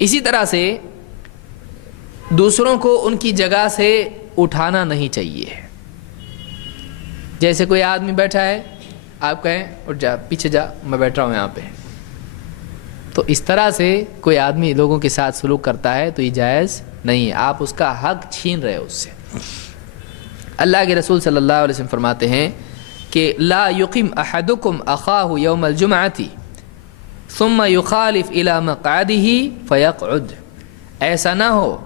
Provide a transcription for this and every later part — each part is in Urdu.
اسی طرح سے دوسروں کو ان کی جگہ سے اٹھانا نہیں چاہیے. جیسے کوئی آدمی بیٹھا ہے، آپ کہیں اٹھ جا، پیچھے جا، میں بیٹھ رہا ہوں یہاں پہ، تو اس طرح سے کوئی آدمی لوگوں کے ساتھ سلوک کرتا ہے تو یہ جائز نہیں ہے، آپ اس کا حق چھین رہے ہو اس سے. اللہ کے رسول صلی اللہ علیہ وسلم فرماتے ہیں کہ لا یقم احدکم اخاہ یوم الجمعۃ ثم یخالف الی مقعدہ فیقعد. ایسا نہ ہو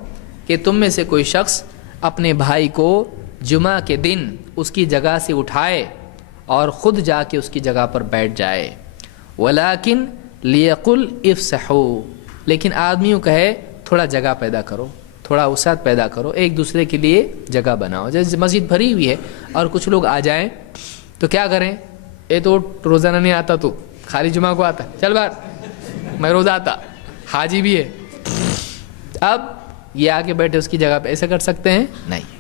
کہ تم میں سے کوئی شخص اپنے بھائی کو جمعہ کے دن اس کی جگہ سے اٹھائے اور خود جا کے اس کی جگہ پر بیٹھ جائے. ولیکن لیقل افسحوا، لیکن آدمیوں کہے تھوڑا جگہ پیدا کرو، تھوڑا وسعت پیدا کرو، ایک دوسرے کے لیے جگہ بناؤ. جیسے مسجد بھری ہوئی ہے اور کچھ لوگ آ جائیں تو کیا کریں، اے تو روزانہ نہیں آتا، تو خالی جمعہ کو آتا، چل باہر، میں روزہ آتا، حاجی بھی ہے. اب یہ آ کے بیٹھے اس کی جگہ پہ، ایسا کر سکتے ہیں؟ نہیں.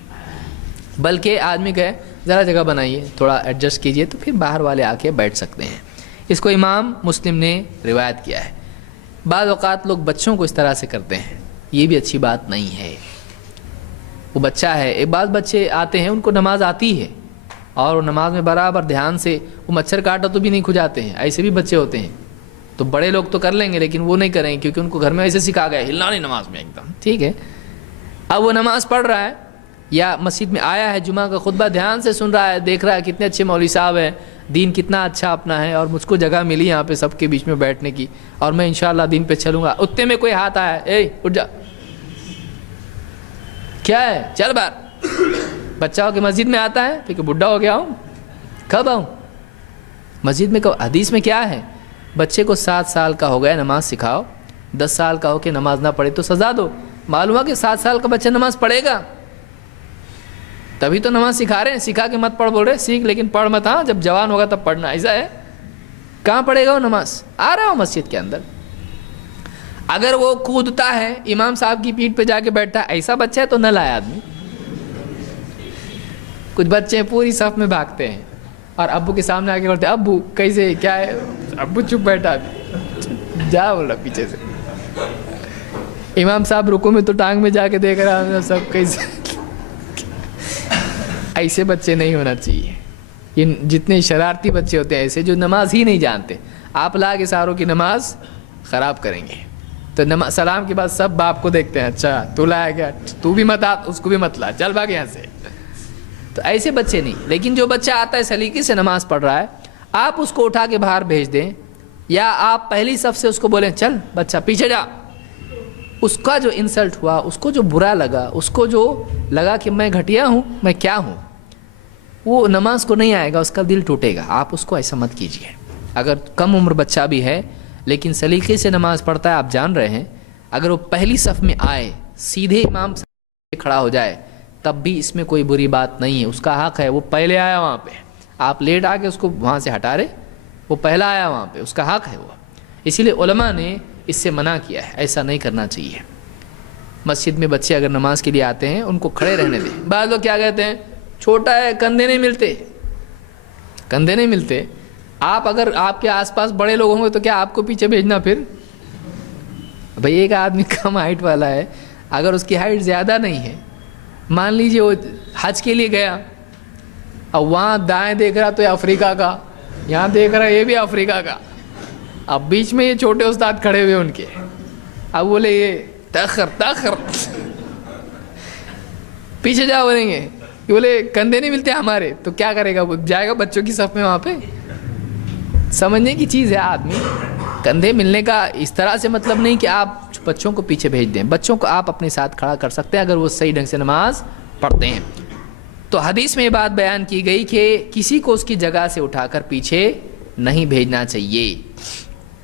بلکہ آدمی کہے ذرا جگہ بنائیے، تھوڑا ایڈجسٹ کیجئے، تو پھر باہر والے آ کے بیٹھ سکتے ہیں. اس کو امام مسلم نے روایت کیا ہے. بعض اوقات لوگ بچوں کو اس طرح سے کرتے ہیں، یہ بھی اچھی بات نہیں ہے. وہ بچہ ہے، ایک بعض بچے آتے ہیں ان کو نماز آتی ہے اور نماز میں برابر دھیان سے، وہ مچھر کاٹا تو بھی نہیں کھجاتے ہیں، ایسے بھی بچے ہوتے ہیں. تو بڑے لوگ تو کر لیں گے لیکن وہ نہیں کریں کیونکہ ان کو گھر میں ایسے سکھا گیا ہلنا نہیں نماز میں ایک دم، ٹھیک ہے. اب وہ نماز پڑھ رہا ہے یا مسجد میں آیا ہے، جمعہ کا خطبہ دھیان سے سن رہا ہے، دیکھ رہا ہے کتنے اچھے مولوی صاحب ہیں، دین کتنا اچھا اپنا ہے، اور مجھ کو جگہ ملی یہاں پہ سب کے بیچ میں بیٹھنے کی، اور میں انشاءاللہ دین پہ چلوں گا. اتنے میں کوئی ہاتھ آیا، اے اٹھ جا، کیا ہے، چل باہر. بچہ ہو کے مسجد میں آتا ہے پھر کہ بڈھا ہو گیا ہوں، کب آؤں مسجد میں؟ حدیث میں کیا ہے، بچے کو 7 سال کا ہو گیا نماز سکھاؤ، 10 سال کا ہو کے نماز نہ پڑھے تو سزا دو. معلوم ہے کہ 7 سال کا بچہ نماز پڑھے گا، تبھی تو نماز سکھا رہے ہیں. سکھا کے مت پڑھ بول رہے، سیکھ لیکن پڑھ مت، ہاں جب جوان ہوگا تب پڑھنا. ایسا ہے؟ کہاں پڑھے گا وہ نماز؟ آ رہا ہو مسجد کے اندر. اگر وہ کودتا ہے امام صاحب کی پیٹھ پہ جا کے بیٹھتا ہے، ایسا بچہ ہے تو نہ لائے آدمی. کچھ بچے پوری صف میں بھاگتے ہیں اور ابو کے سامنے آ کے بولتے ہیں ابو کیسے کیا ہے، ابو چپ بیٹھا جا بول رہا پیچھے سے. امام صاحب رکو میں تو ٹانگ میں جا کے دیکھ رہا ہوں سب کیسے. ایسے بچے نہیں ہونا چاہیے. یہ جتنے شرارتی بچے ہوتے ہیں ایسے، جو نماز ہی نہیں جانتے، آپ لا کے ساروں کی نماز خراب کریں گے. تو نماز سلام کے بعد سب باپ کو دیکھتے ہیں، اچھا تو لایا گیا، تو بھی مت آ، اس کو بھی مت لا، چل بھاگ یہاں سے. تو ایسے بچے نہیں. لیکن جو بچہ آتا ہے سلیقے سے نماز پڑھ رہا ہے، آپ اس کو اٹھا کے باہر بھیج دیں یا آپ پہلی صف سے اس کو بولیں چل بچہ پیچھے جا. اس کا جو انسلٹ ہوا، اس کو جو برا لگا، اس کو جو لگا کہ میں گھٹیا ہوں، میں کیا ہوں، وہ نماز کو نہیں آئے گا، اس کا دل ٹوٹے گا. آپ اس کو ایسا مت کیجیے. اگر کم عمر بچہ بھی ہے لیکن سلیقے سے نماز پڑھتا ہے، آپ جان رہے ہیں، اگر وہ پہلی صف میں آئے، سیدھے امام سے کھڑا ہو جائے، تب بھی اس میں کوئی بری بات نہیں ہے. اس کا حق ہے، وہ پہلے آیا وہاں پہ، آپ لیٹ آ کے اس کو وہاں سے ہٹا رہے، وہ پہلا آیا وہاں پہ، اس کا حق ہے وہ. اسی لیے علماء نے اس سے منع کیا ہے، ایسا نہیں کرنا چاہیے. مسجد میں بچے اگر نماز کے لیے آتے ہیں ان کو کھڑے رہنے دیں. بعض لوگ کیا کہتے ہیں، چھوٹا ہے کندھے نہیں ملتے، کندھے نہیں ملتے. آپ اگر آپ کے آس پاس بڑے لوگ ہوں گے تو کیا آپ کو پیچھے بھیجنا؟ پھر بھئی ایک آدمی کم ہائٹ والا ہے، اگر اس کی ہائٹ زیادہ نہیں ہے، مان لیجئے وہ حج کے لیے گیا، اب وہاں دائیں دیکھ رہا تو یہ افریقہ کا، یہاں دیکھ رہا یہ بھی افریقہ کا، اب بیچ میں یہ چھوٹے استاد کھڑے ہوئے ان کے، اب بولے یہ تاخر تاخر، پیچھے جا بولیں گے کہ بولے کندھے نہیں ملتے ہمارے، تو کیا کرے گا؟ وہ جائے گا بچوں کی صف میں. وہاں پہ سمجھنے کی چیز ہے. آدمی کندھے ملنے کا اس طرح سے مطلب نہیں کہ آپ بچوں کو پیچھے بھیج دیں. بچوں کو آپ اپنے ساتھ کھڑا کر سکتے ہیں اگر وہ صحیح ڈھنگ سے نماز پڑھتے ہیں. تو حدیث میں یہ بات بیان کی گئی کہ کسی کو اس کی جگہ سے اٹھا کر پیچھے نہیں بھیجنا چاہیے.